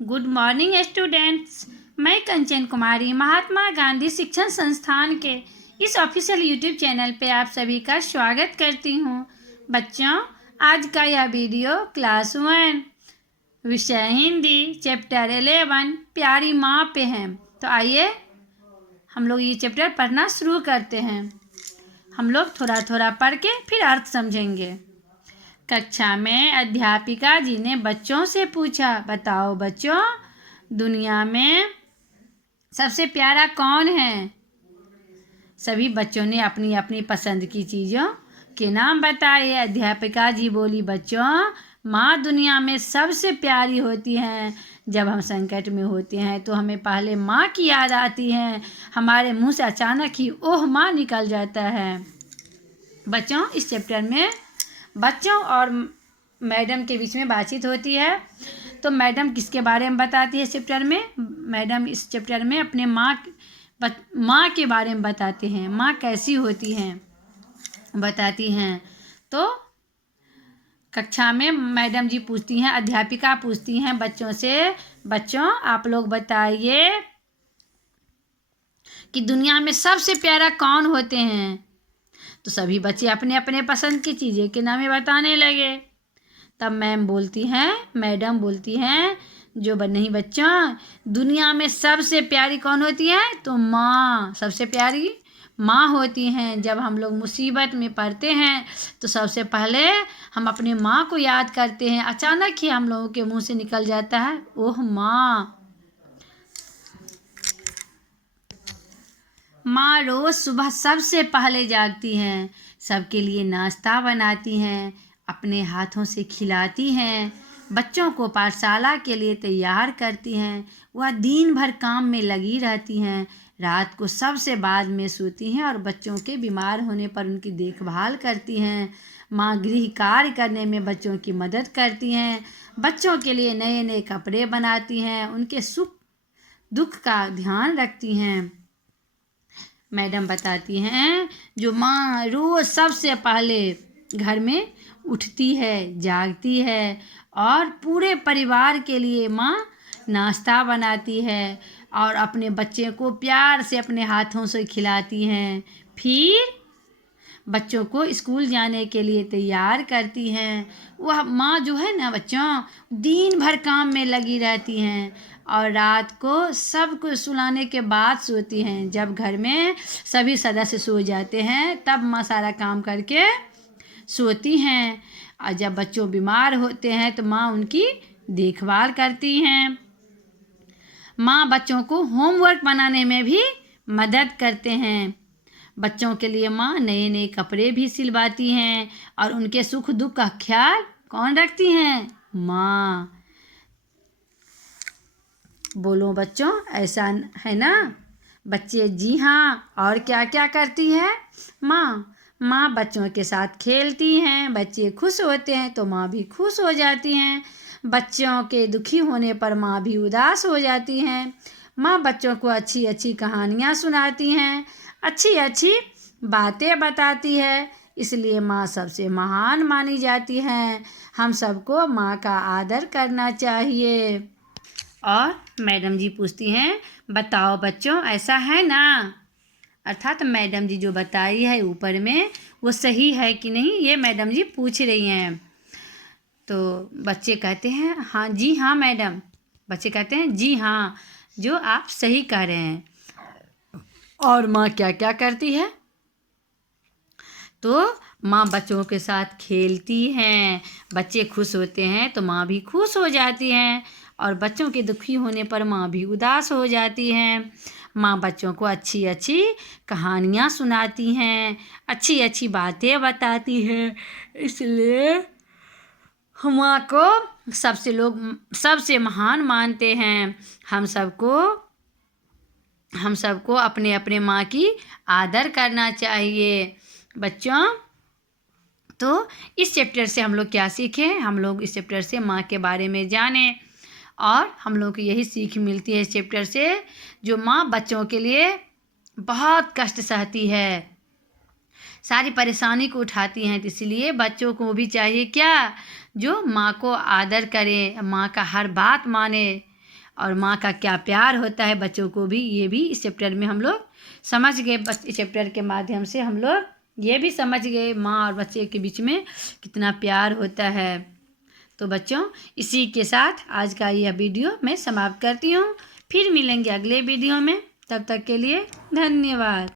Good morning students. मैं कंचन कुमारी महात्मा गांधी शिक्षण संस्थान के इस ऑफिशियल यूट्यूब चैनल पे आप सभी का स्वागत करती हूँ। बच्चों, आज का यह वीडियो क्लास 1 विषय हिंदी चैप्टर 11 प्यारी माँ पे है। तो आइए हम लोग ये चैप्टर पढ़ना शुरू करते हैं। हम लोग थोड़ा थोड़ा पढ़ के फिर अर्थ समझेंगे। कक्षा में अध्यापिका जी ने बच्चों से पूछा, बताओ बच्चों, दुनिया में सबसे प्यारा कौन है? सभी बच्चों ने अपनी अपनी पसंद की चीज़ों के नाम बताए। अध्यापिका जी बोली, बच्चों, माँ दुनिया में सबसे प्यारी होती हैं। जब हम संकट में होते हैं तो हमें पहले माँ की याद आती है। हमारे मुंह से अचानक ही ओह माँ निकल जाता है। बच्चों, इस चैप्टर में बच्चों और मैडम के बीच में बातचीत होती है। तो मैडम किसके बारे में बताती है इस चैप्टर में? मैडम इस चैप्टर में अपने माँ के बारे में बताते हैं। माँ कैसी होती हैं बताती हैं। तो कक्षा में मैडम जी पूछती हैं, अध्यापिका पूछती हैं बच्चों से, बच्चों आप लोग बताइए कि दुनिया में सबसे प्यारा कौन होते हैं? तो सभी बच्चे अपने अपने पसंद की चीज़ें के नाम बताने लगे। तब मैडम बोलती हैं, नहीं बच्चों, दुनिया में सबसे प्यारी कौन होती है? तो माँ, सबसे प्यारी माँ होती हैं। जब हम लोग मुसीबत में पड़ते हैं तो सबसे पहले हम अपने माँ को याद करते हैं। अचानक ही हम लोगों के मुंह से निकल जाता है, ओह माँ। माँ रोज़ सुबह सबसे पहले जागती हैं, सबके लिए नाश्ता बनाती हैं, अपने हाथों से खिलाती हैं, बच्चों को पाठशाला के लिए तैयार करती हैं। वह दिन भर काम में लगी रहती हैं, रात को सबसे बाद में सोती हैं और बच्चों के बीमार होने पर उनकी देखभाल करती हैं। माँ गृह कार्य करने में बच्चों की मदद करती हैं, बच्चों के लिए नए नए कपड़े बनाती हैं, उनके सुख दुख का ध्यान रखती हैं। मैडम बताती हैं, माँ रोज़ सबसे पहले घर में उठती है, जागती है और पूरे परिवार के लिए माँ नाश्ता बनाती है और अपने बच्चे को प्यार से अपने हाथों से खिलाती हैं। फिर बच्चों को स्कूल जाने के लिए तैयार करती हैं। वह माँ है ना बच्चों, दिन भर काम में लगी रहती हैं और रात को सबको सुलाने के बाद सोती हैं। जब घर में सभी सदस्य सो जाते हैं तब माँ सारा काम करके सोती हैं और जब बच्चों बीमार होते हैं तो माँ उनकी देखभाल करती हैं। माँ बच्चों को होमवर्क बनाने में भी मदद करते हैं। बच्चों के लिए माँ नए नए कपड़े भी सिलवाती हैं और उनके सुख दुख का ख्याल कौन रखती हैं? माँ। बोलो बच्चों, ऐसा है ना? बच्चे, जी हाँ। और क्या क्या करती है माँ बच्चों के साथ खेलती हैं, बच्चे खुश होते हैं तो माँ भी खुश हो जाती हैं। बच्चों के दुखी होने पर माँ भी उदास हो जाती हैं। माँ बच्चों को अच्छी अच्छी कहानियाँ सुनाती हैं, अच्छी अच्छी बातें बताती है, इसलिए माँ सबसे महान मानी जाती हैं। हम सबको माँ का आदर करना चाहिए। और मैडम जी पूछती हैं, बताओ बच्चों, ऐसा है ना? अर्थात मैडम जी जो बताई है ऊपर में वो सही है कि नहीं, ये मैडम जी पूछ रही हैं। तो बच्चे कहते हैं, हाँ जी हाँ मैडम। बच्चे कहते हैं, जी हाँ, जो आप सही कह रहे हैं। और माँ क्या क्या करती है? तो माँ बच्चों के साथ खेलती हैं, बच्चे खुश होते हैं तो माँ भी खुश हो जाती हैं और बच्चों के दुखी होने पर माँ भी उदास हो जाती हैं। माँ बच्चों को अच्छी अच्छी कहानियाँ सुनाती हैं, अच्छी अच्छी बातें बताती हैं, इसलिए माँ को सबसे महान मानते हैं। हम सबको अपने अपने माँ की आदर करना चाहिए। बच्चों, तो इस चैप्टर से हम लोग क्या सीखें? हम लोग इस चैप्टर से माँ के बारे में जानें और हम लोग को यही सीख मिलती है इस चैप्टर से, माँ बच्चों के लिए बहुत कष्ट सहती है, सारी परेशानी को उठाती हैं। तो इसलिए बच्चों को भी चाहिए क्या? माँ को आदर करें, माँ का हर बात माने, और माँ का क्या प्यार होता है बच्चों को भी, ये भी इस चैप्टर में हम लोग समझ गए। इस चैप्टर के माध्यम से हम लोग ये भी समझ गए माँ और बच्चे के बीच में कितना प्यार होता है। तो बच्चों, इसी के साथ आज का यह वीडियो मैं समाप्त करती हूँ। फिर मिलेंगे अगले वीडियो में, तब तक के लिए धन्यवाद।